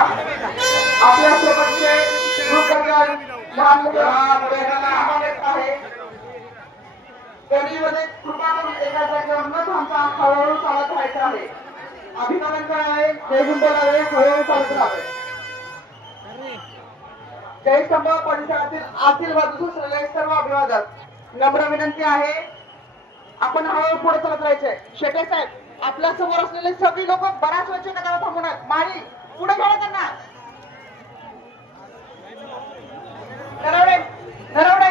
आपल्या सोबतचे गृहकर्याल लहान मुलं आहे. गडीमध्ये कृपा करून एका जागेवर न थांबता हळूहळू चालत राहायचं आहे. अभिवादन करावे, जय बोलावे, हळूहळू चालत राहावे. जयस्तंभ परिसरातील आतील बाजूस असलेले सर्व अभिवादक नम्र विनंती आहे, आपण हळूहळू पुढे चालत राहायचे. शेटे साहेब, आपल्या समोर असलेले सगळी लोक बऱ्याच वेळच्या कतावर थांबून आहेत. माळी पुढे घ्या त्यांना. नरवडे नरवडे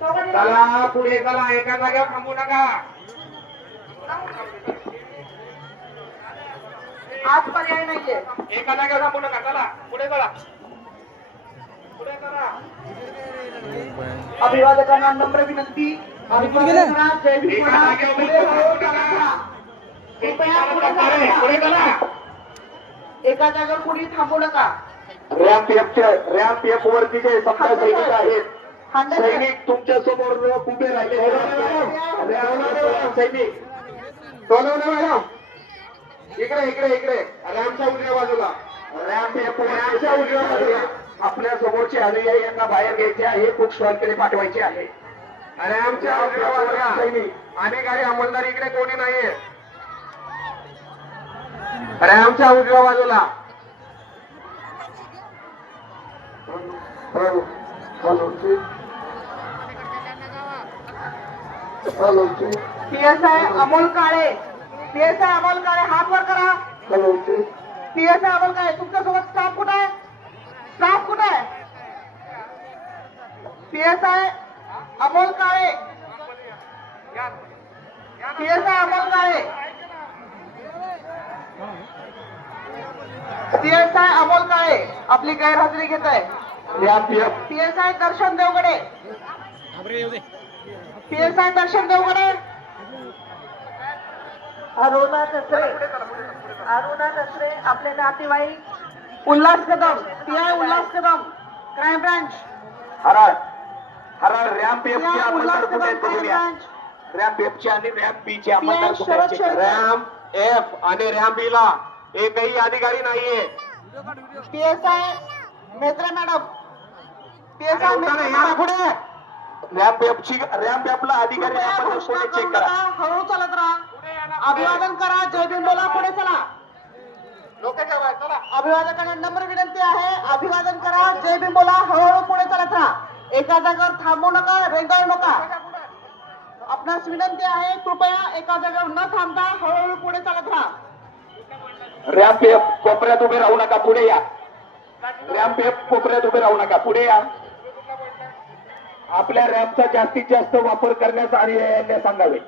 चला पुढे चला, एका जागेवर थांबू नका. आज पर्याय नाहीये. एका जागेवर थांबू नका. चला पुढे चला, पुढे चला. अभिवादकांना नम्र विनंती, अभिवादन करा, जय भीम एका म्हणा, जागेवर पुढे हळूहळू चालत राहा. कृपया पुढे चालत राहा. पुढे चला. एका जागेवर कुणी थांबू नका. रॅम्प एफ वरती जे समजा सैनिक आहेत, सैनिक तुमच्या समोर उभे राहिले. सैनिक सोनवणे मॅडम, इकडे इकडे इकडे रॅम्पच्या उजव्या बाजूला, रॅम्प एफ रॅम्पच्या उजव्या बाजूला आपल्या समोरचे अनुयायी यांना बाहेर घ्यायचे आहे, बुक स्टॉलकडे पाठवायचे आहे. रॅम्पच्या उजव्या बाजूला सैनिक आणि गाडी अंमलदार इकडे कोणी नाहीये. रॅम्पच्या उजव्या बाजूला पीएसआय अमोल काळे, पीएसआय अमोल काळे हात वर करा. पीएसआय अमोल काळे, तुमच्यासोबत स्टाफ कुठे आहे? स्टाफ कुठे आहे? PSI Amol Kale, PSI Amol Kale, PSI Amol Kale आपली गैरहजेरी घेत आहे. पीएसआय दर्शन देवगडे, पीएसआय दर्शन देवगडे, अरुणा दसरे आपले नातेवाईक, Ulhas Kadam, PI Ulhas Kadam, crime branch, ramp F चे अंमलदार कुठे आहेत बघूया. रॅम्प एफ चे आणि रॅम्प बी चे अंमलदार कुठे आहेत? रॅम्प एफ आणि रॅम्प बी ला एकही अधिकारी नाहीये. पीएसआय मेत्रा मॅडम, पीएसआय मेत्रा पुढे रॅम्प एफ ची रॅम्प एफ ला अधिकारी चेक करा. हळू चालत राहा. अभिवादन करा, जय भीम बोला, पुढे चला. अभिवादकांना नम्र विनंती आहे, अभिवादन करा, जय भीम बोला, हळूहळू पुढे चालत राहा. एका जागेवर थांबू नका, रेंगाळू नका. आपणास विनंती आहे, कृपया एका जागेवर न थांबता हळूहळू पुढे चालत राहा. रॅम्प एफ कोपऱ्यात उभे राहू नका, पुढे या. रॅम्प एफ कोपऱ्यात उभे राहू नका, पुढे या. आपल्या रॅम्पचा जास्तीत जास्त वापर करण्यास आणि सांगावे.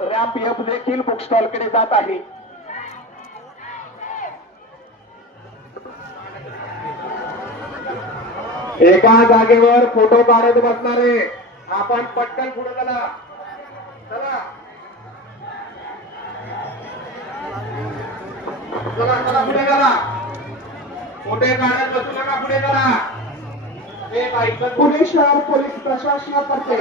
रॅम्प एफ देखील बुक स्टॉल कडे जात आहे. एका जागेवर फोटो काढत बसणारे आपण पटकन पुढे चला. चला चला चला पुढे चला. फोटो काढत बसू नका, पुढे चला. पुणे शहर पोलीस प्रशासनातर्फे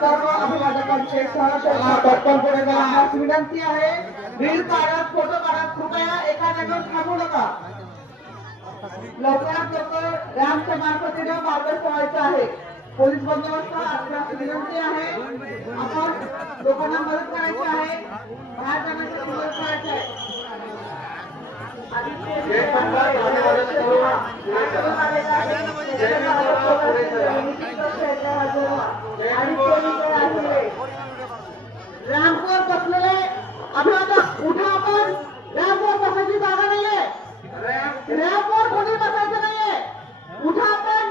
सर्व अभिवादकांचे सहर्ष विनंती आहे, रील काढत, फोटो काढत, कृपया एका जागेवर थांबू नका. लवकरात लवकर रॅम्पच्या मार्फतीने मार्गस्थ व्हायचं आहे. पोलीस बंदोबस्त आपल्यास विनंती आहे, आपण लोकांना मदत करायची आहे, बाहेर जाण्यासाठी मदत करायची आहे. रॅम्पवर बसलेले अभिवादक उठा, आपण रॅम्पवर बसायची जागा नाहीये. रॅम्पवर कोणी बसायचं नाहीये. उठा आपण.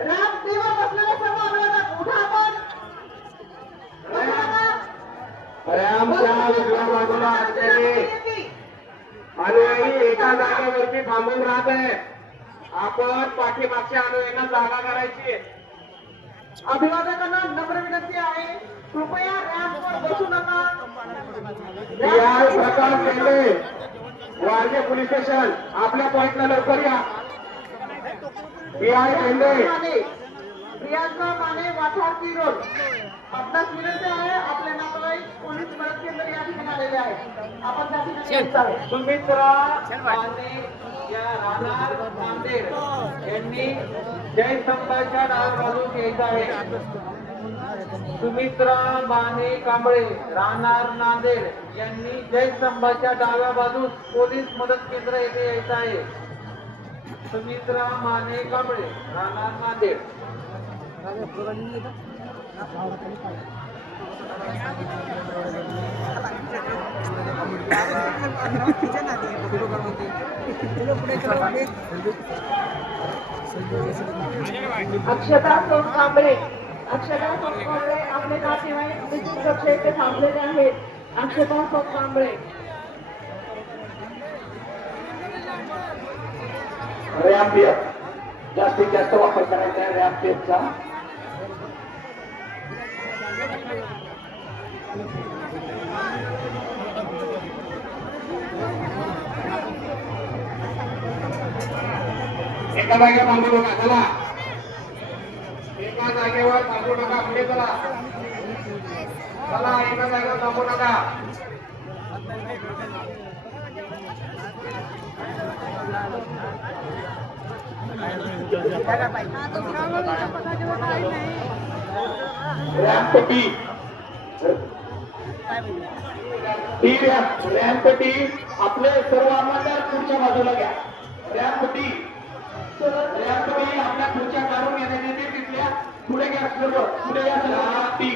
रॅम्प डी वर बसलेले सर्व अभिवादक उठा आपण. रॅम्पच्या उजव्या बाजूला असलेले अनुयायी एका जागेवरती थांबून राहत आहे. आपण पाठीमागच्या अनुयायांना जागा करायची. अभिवादकांना नम्र विनंती आहे, कृपया रॅम्पवर बसू नका. प्रकाश केंद्रे, वारजे पोलीस स्टेशन, आपल्या पॉइंटला लवकर या. पीआय केंद्रे, प्रियांका माने वाठारची रोड. आपणास विनंती आहे, आपले नातेवाईक पोलीस मदत केंद्र या ठिकाणी आलेले आहेत. आपण त्या ठिकाणी यायचं आहे. सुमित्रा माने या राहणार नांदेड यांनी जय स्तंभाच्या डाव्या बाजूस यायचं आहे. सुमित्रा माने कांबळे राहणार नांदेड यांनी जय स्तंभाच्या डाव्या बाजूस पोलीस मदत केंद्र येथे यायचं आहे. सुमित्रा माने कांबळे राहणार नांदेड. अक्षता सोनकांबळे. अक्षता सोनकांबळे आपले नातेवाईक निश्चित कक्ष येथे थांबलेले आहेत. अक्षता सोनकांबळे. रॅम्प जास्तीत जास्त वापर करायचा आहे रॅम्पचा. एका जागेवर थांबू नका, चला एका जागेवर थांबू नका, पुढे चला. चला एका जागेवर थांबू नका. रॅम्प टी रॅम्प टी आपले सर्व आमदार पुढच्या बाजूला घ्या. रॅम्प टी आपल्या खुर्च्या काढून घेण्यासाठी तिथल्या पुढे घ्या. सर्व पुढे घ्या. टी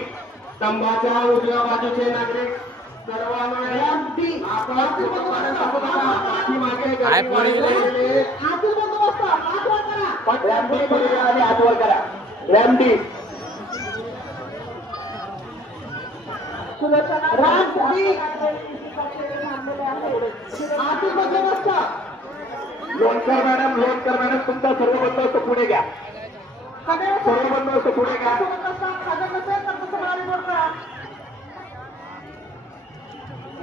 स्तंभाच्या उजव्या बाजूचे नागरिक सर्वांना आपण पाठीमागे आणि हात वर करा. रॅम्प टी लोणकर मॅडम तुमचा सर्व बंदोबस्त पुढे घ्या. सर्व बंदोबस्त पुढे घ्या.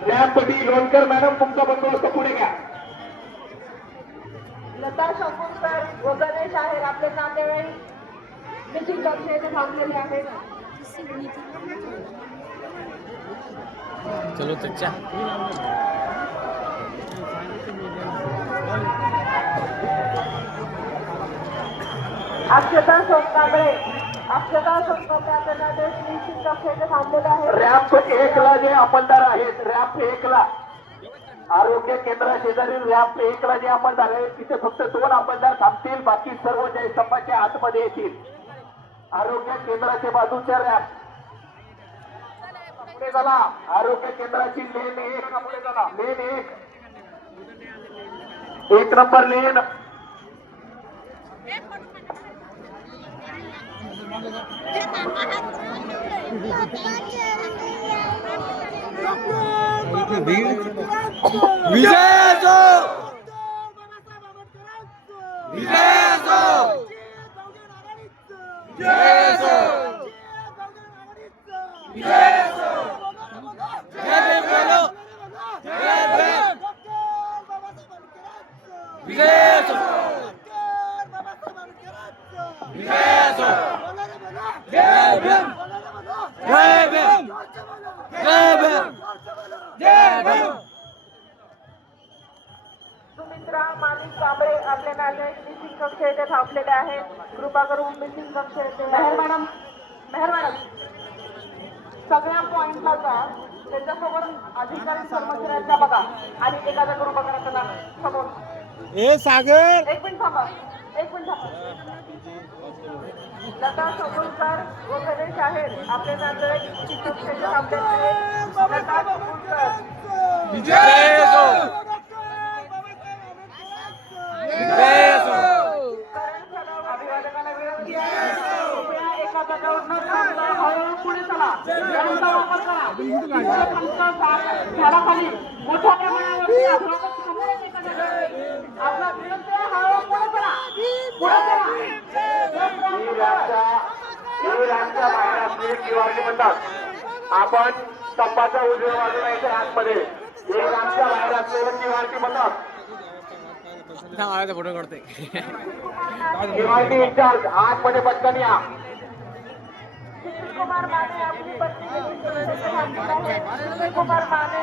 रॅम्प टी लोणकर मॅडम तुमचा बंदोबस्त पुढे घ्या. लता शंभूरकर व गणेश आहे आपले नातेवाईक निश्चित कक्ष येथे थांबलेले आहेत. चलो चचा अक्षता सोनकांबळे. अक्षता सोनकांबळे आपल्या नातेवाईक निश्चित कक्ष येथे थांबलेले आहेत. रॅम्प 1 ला जे अंमलदार आहेत, रॅम्प 1 ला आरोग्य केंद्रा शेजारी रॅम्प 1 ला जे अंमलदार आहेत तिथे फक्त 2 अंमलदार थांबतील. बाकी सर्व जयस्तंभाच्या आतमध्ये येतील. आरोग्य केंद्राच्या बाजूच्या रॅम्प पुढे चला. आरोग्य केंद्राची लेन 1 पुढे चला. लेन 1 नंबर लेन. सुमित्रा मानिक कांबळे आपल्या नातेवाईक मिसिंग कक्ष येथे थांबलेले आहेत. कृपा करून मिसिंग कक्ष येथे. मेहर मॅडम सगळ्या पॉइंटला जा. त्याच्यासोबत अधिकारी कर्मचाऱ्यांच्या बघा आणि एखादा ग्रुप करा त्याला समोर. ए सागर एक मिनिट थांबा. लता शंभूरकर व गणेश आहेत आपले नातेवाईक मिसिंग कक्ष येथे थांबलेले आहेत. लता शंभूरकर. अभिवादकांना विनंती आहे, कृपया एका जागेवर न थांबता हळूहळू पुढे चला. रॅम्पचा वापर करा. झाडाखाली मोठ्या प्रमाणावरती आपण थांबू नये एका जागेवर. आपला विनंती आहे, हळूहळू पुढे चला. पुढे चला. ही रॅम्पच्या बाहेर असलेली निवारणी म्हणतात. आपण स्तंभाच्या उजव्या बाजूला येते आतमध्ये. हे रॅम्पच्या बाहेर असलेलं निवारणी म्हणतात. फोटो काढतोय निवारणी इंचार्ज आतमध्ये पटकन या. कुमार माने आपली पत्नी कुमार माने